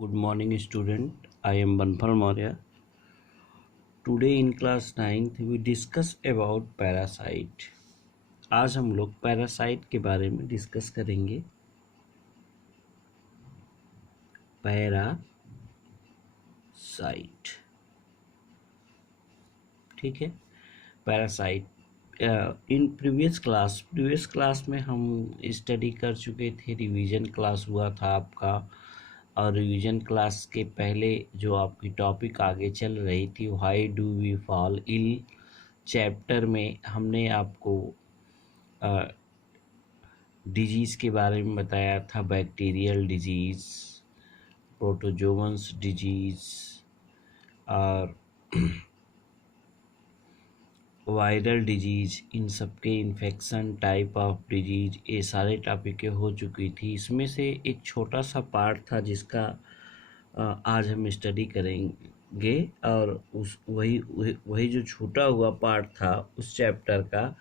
Good morning student. I am Banpal Maurya. Today in class 9th we discuss about parasite. आज हम लोग parasite के बारे में डिस्कस करेंगे। पैरासाइट, ठीक है। पैरासाइट इन प्रीवियस क्लास में हम स्टडी कर चुके थे। रिवीजन क्लास हुआ था आपका, और रिवीजन क्लास के पहले जो आपकी टॉपिक आगे चल रही थी why do we fall ill chapter में हमने आपको डिजीज़ के बारे में बताया था। बैक्टीरियल डिजीज़, प्रोटोजोअन्स डिजीज़ और वायरल डिजीज़, इन सब के इन्फेक्शन, टाइप ऑफ डिजीज़, ये सारे टॉपिकें हो चुकी थी। इसमें से एक छोटा सा पार्ट था जिसका आज हम स्टडी करेंगे, और उस वही जो छूटा हुआ पार्ट था उस चैप्टर का,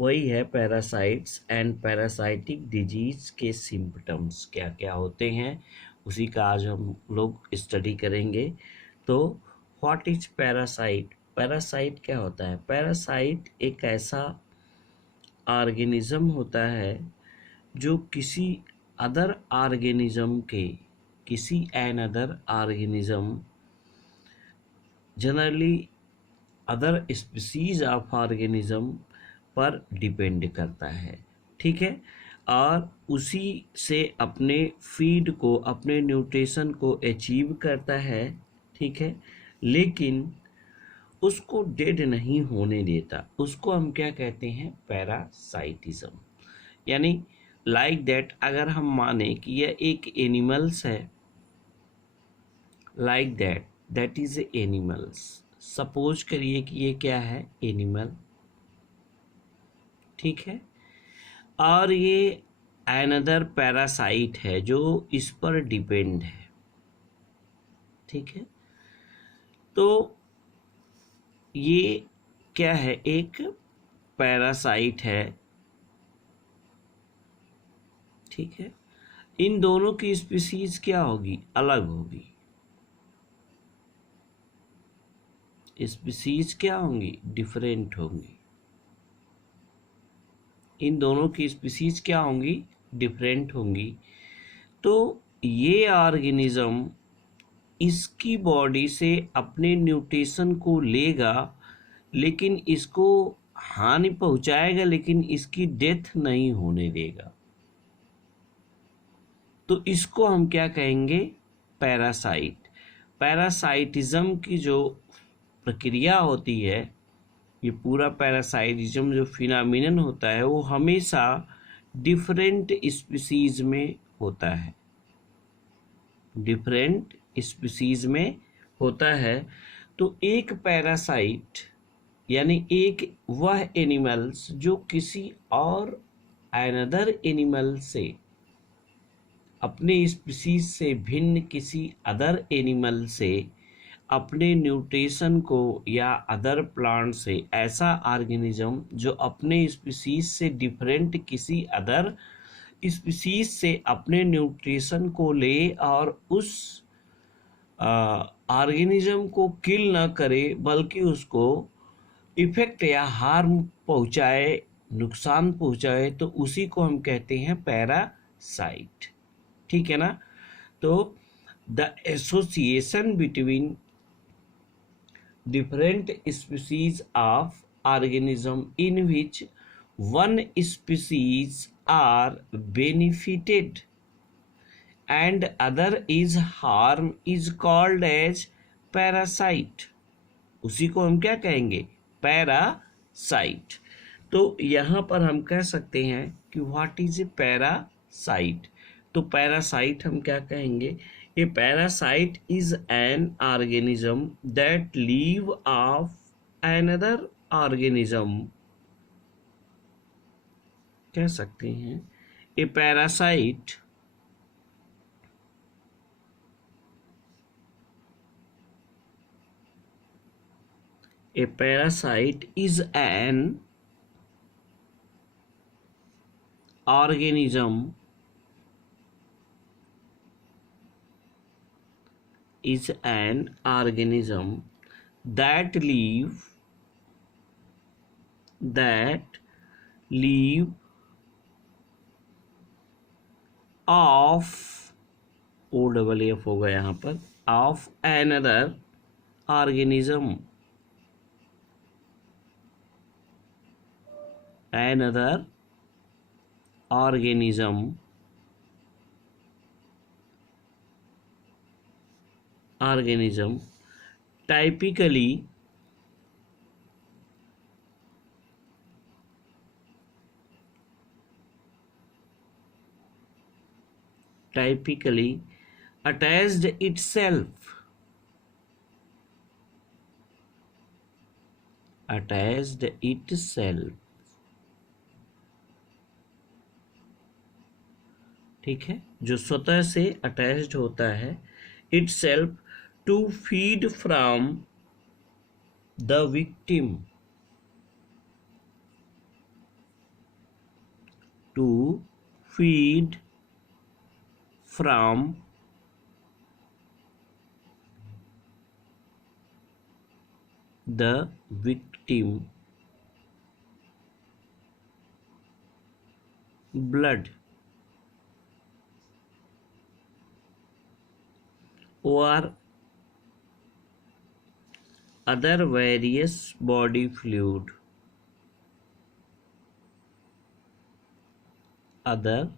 वही है पैरासाइट्स एंड पैरासाइटिक डिजीज़ के सिम्पटम्स क्या क्या होते हैं, उसी का आज हम लोग स्टडी करेंगे। तो व्हाट इज पैरासाइट? पैरासाइट क्या होता है? पैरासाइट एक ऐसा ऑर्गेनिज्म होता है जो किसी अदर ऑर्गेनिज्म के, किसी another organism, generally other species of organism पर डिपेंड करता है, ठीक है। और उसी से अपने फीड को, अपने न्यूट्रिशन को अचीव करता है, ठीक है। लेकिन उसको डेड नहीं होने देता। उसको हम क्या कहते हैं? पैरासाइटिज्म। यानी लाइक दैट, अगर हम माने कि यह एक एनिमल्स है, like that is animals. Suppose करिए कि ये क्या है? एनिमल, ठीक है। और ये अनदर पैरासाइट है जो इस पर डिपेंड है, ठीक है। तो ये क्या है? एक पैरासाइट है, ठीक है। इन दोनों की स्पीसीज क्या होगी? अलग होगी। स्पीसीज क्या होंगी? डिफरेंट होंगी। इन दोनों की स्पीसीज क्या होंगी? डिफरेंट होंगी। तो ये ऑर्गेनिज्म इसकी बॉडी से अपने न्यूट्रिशन को लेगा, लेकिन इसको हानि पहुंचाएगा, लेकिन इसकी डेथ नहीं होने देगा। तो इसको हम क्या कहेंगे? पैरासाइट। पैरासाइटिज्म की जो प्रक्रिया होती है, ये पूरा पैरासाइटिज्म जो फिनोमिनन होता है, वो हमेशा डिफरेंट स्पीसीज में होता है, डिफरेंट स्पीसीज में होता है। तो एक पैरासाइट यानी एक वह एनिमल्स जो किसी और अनदर एनिमल से, अपने स्पीसीज से भिन्न किसी अदर एनिमल से अपने न्यूट्रिशन को, या अदर प्लांट से ऐसा ऑर्गेनिज्म जो अपने स्पीसीज से डिफरेंट किसी अदर स्पीसीज से अपने न्यूट्रिशन को ले, और उस ऑर्गेनिज्म को किल न करे, बल्कि उसको इफेक्ट या हार्म पहुंचाए, नुकसान पहुंचाए, तो उसी को हम कहते हैं पैरासाइट, ठीक है ना। तो the association between different species of organism in which one species are benefited and other is harm is called as parasite। उसी को हम क्या कहेंगे? पैरासाइट। तो यहाँ पर हम कह सकते हैं कि व्हाट इज ए पैरासाइट। तो पैरासाइट हम क्या कहेंगे? A parasite is an organism that live off another organism, कह सकते हैं। A parasite is an organism is an organism that live of o double f होगा यहाँ पर, off another organism, another organism typically attached itself ठीक है, जो स्वतः से अटैच्ड होता है itself to feed from the victim, to feed from the victim blood or other various body fluid, other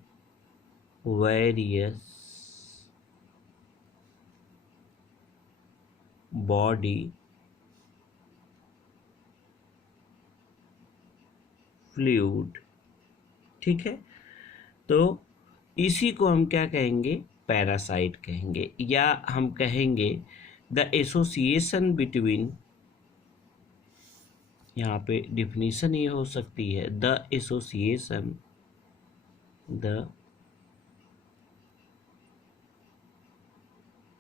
various body fluid. ठीक है, तो इसी को हम क्या कहेंगे, पैरासाइट कहेंगे, या हम कहेंगे द एसोसिएशन बिटवीन, यहाँ पे डिफिनीशन ये हो सकती है, the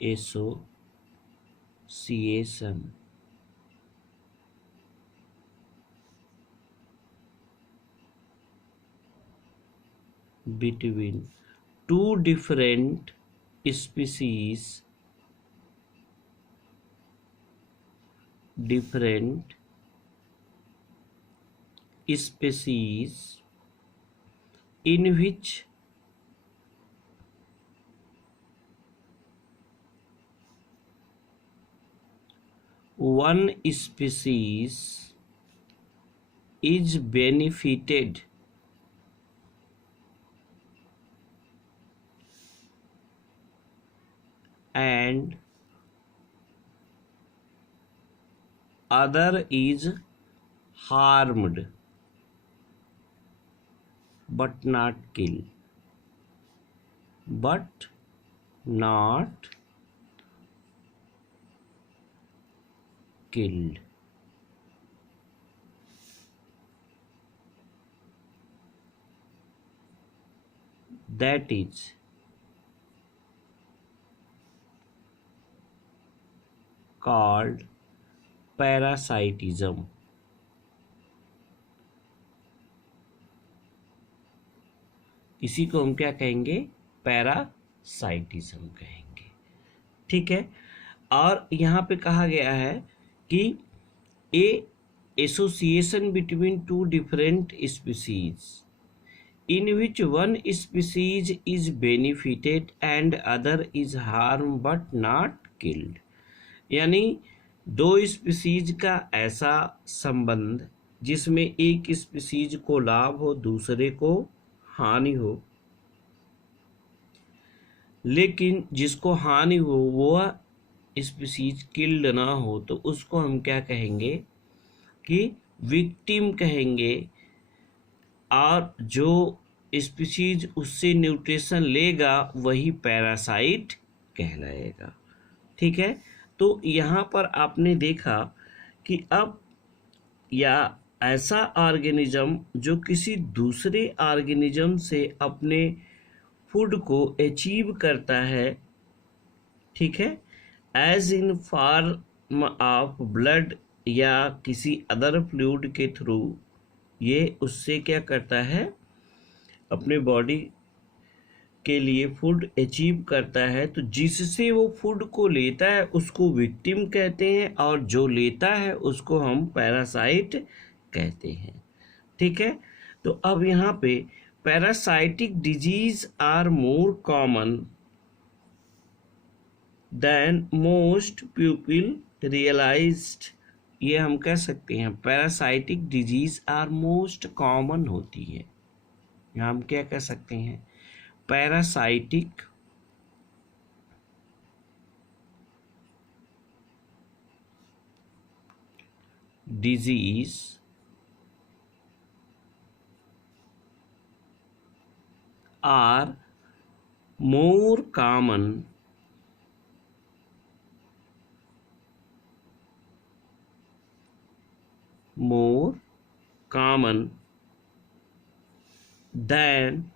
association between two different species in which one species is benefited and other is harmed but not killed, that is called parasitism। इसी को हम क्या कहेंगे, पैरासाइटिज्म कहेंगे। ठीक है, और यहाँ पे कहा गया है कि a association between two different species in which one species is benefited and other is harm but not killed, यानी दो स्पीसीज का ऐसा संबंध जिसमें एक स्पीसीज को लाभ हो दूसरे को हानि हो, लेकिन जिसको हानि हो वह स्पीसीज किल्ड ना हो, तो उसको हम क्या कहेंगे कि विक्टिम कहेंगे, और जो स्पीसीज उससे न्यूट्रिशन लेगा वही पैरासाइट कहलाएगा। ठीक है, तो यहाँ पर आपने देखा कि अब या ऐसा ऑर्गेनिज्म जो किसी दूसरे ऑर्गेनिज्म से अपने फूड को अचीव करता है, ठीक है, as in form of blood या किसी अदर फ्लूइड के थ्रू, ये उससे क्या करता है, अपने बॉडी के लिए फूड अचीव करता है, तो जिससे वो फूड को लेता है उसको विक्टिम कहते हैं, और जो लेता है उसको हम पैरासाइट कहते हैं। ठीक है, तो अब यहाँ पे parasitic disease are more common than most people realized. ये हम कह सकते हैं parasitic disease are most common होती है। यहाँ हम क्या कह सकते हैं, parasitic disease are more common than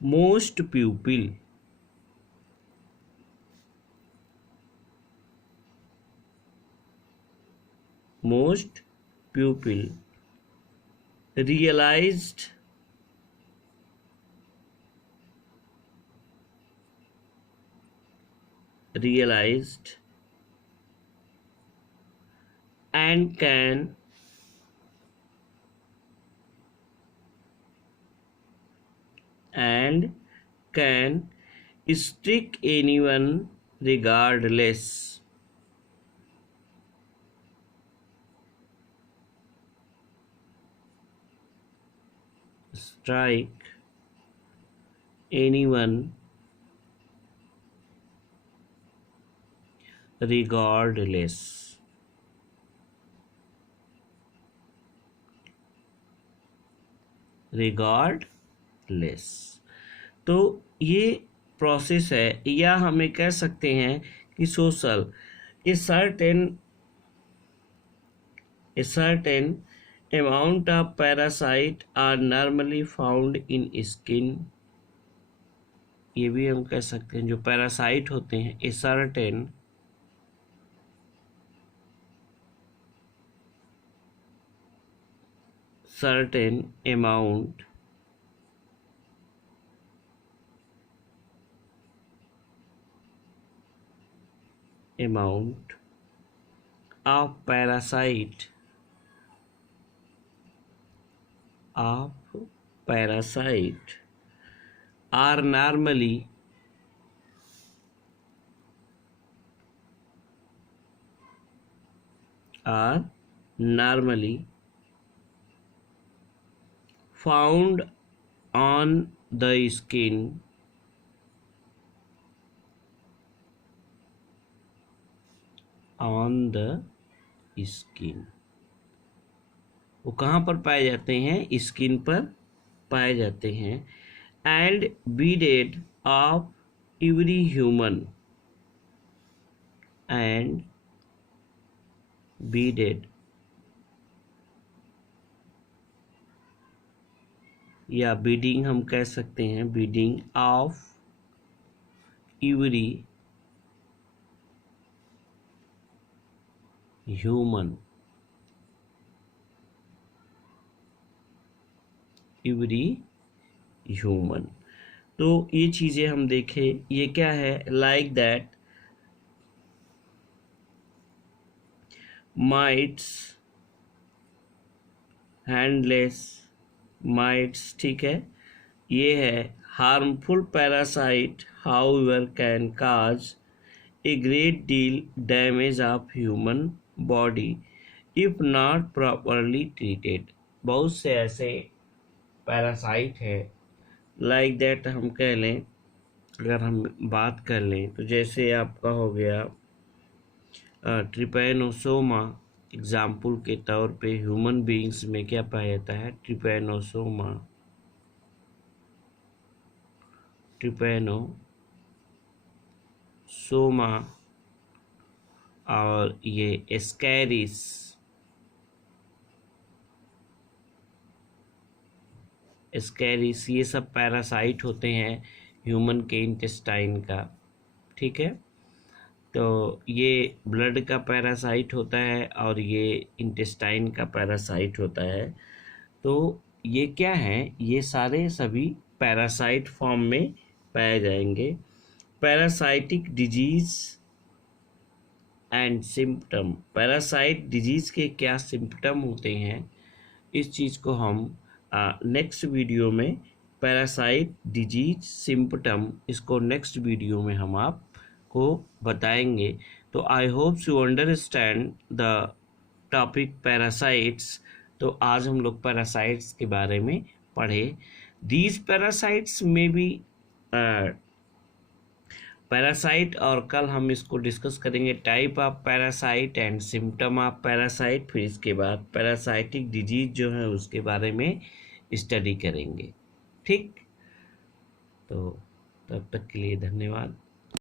most people realized and can strike anyone regardless. Strike anyone regardless. तो ये प्रोसेस है, या हमें कह सकते हैं कि social A certain amount of parasite are normally found in skin। ये भी हम कह सकते हैं जो पैरासाइट होते हैं ए certain amount of parasite are normally found on the skin वो कहाँ पर पाए जाते हैं, स्किन पर पाए जाते हैं। And beaded of every human and beaded या बीडिंग हम कह सकते हैं, बीडिंग ऑफ एवरी ह्यूमन तो ये चीजें हम देखें, ये क्या है, like that mites, handless mites, ठीक है, ये है harmful parasite however can cause a great deal damage of human body if not properly treated. बहुत से ऐसे पैरासाइट है, लाइक दैट हम कह लें, अगर हम बात कर लें तो जैसे आपका हो गया ट्रिपैनोसोमा, एग्जाम्पल के तौर पे ह्यूमन बीइंग्स में क्या पाया जाता है, ट्रिपैनोसोमा और ये एस्कैरिस, ये सब पैरासाइट होते हैं ह्यूमन के इंटेस्टाइन का। ठीक है, तो ये ब्लड का पैरासाइट होता है और ये इंटेस्टाइन का पैरासाइट होता है। तो ये क्या है, ये सारे सभी पैरासाइट फॉर्म में पाए जाएंगे। Parasitic disease and symptom, parasite disease के क्या सिम्पटम होते हैं, इस चीज़ को हम नेक्स्ट वीडियो में, पैरासाइट डिजीज सिम्पटम, इसको नेक्स्ट वीडियो में हम आपको बताएंगे। तो I hope you understand the topic parasites. तो आज हम लोग पैरासाइट्स के बारे में पढ़े। दीज पैरासाइट्स में भी पैरासाइट, और कल हम इसको डिस्कस करेंगे type of parasite and symptom of parasite. फिर इसके बाद पैरासाइटिक डिजीज जो है उसके बारे में स्टडी करेंगे। ठीक, तो तब तक के लिए धन्यवाद।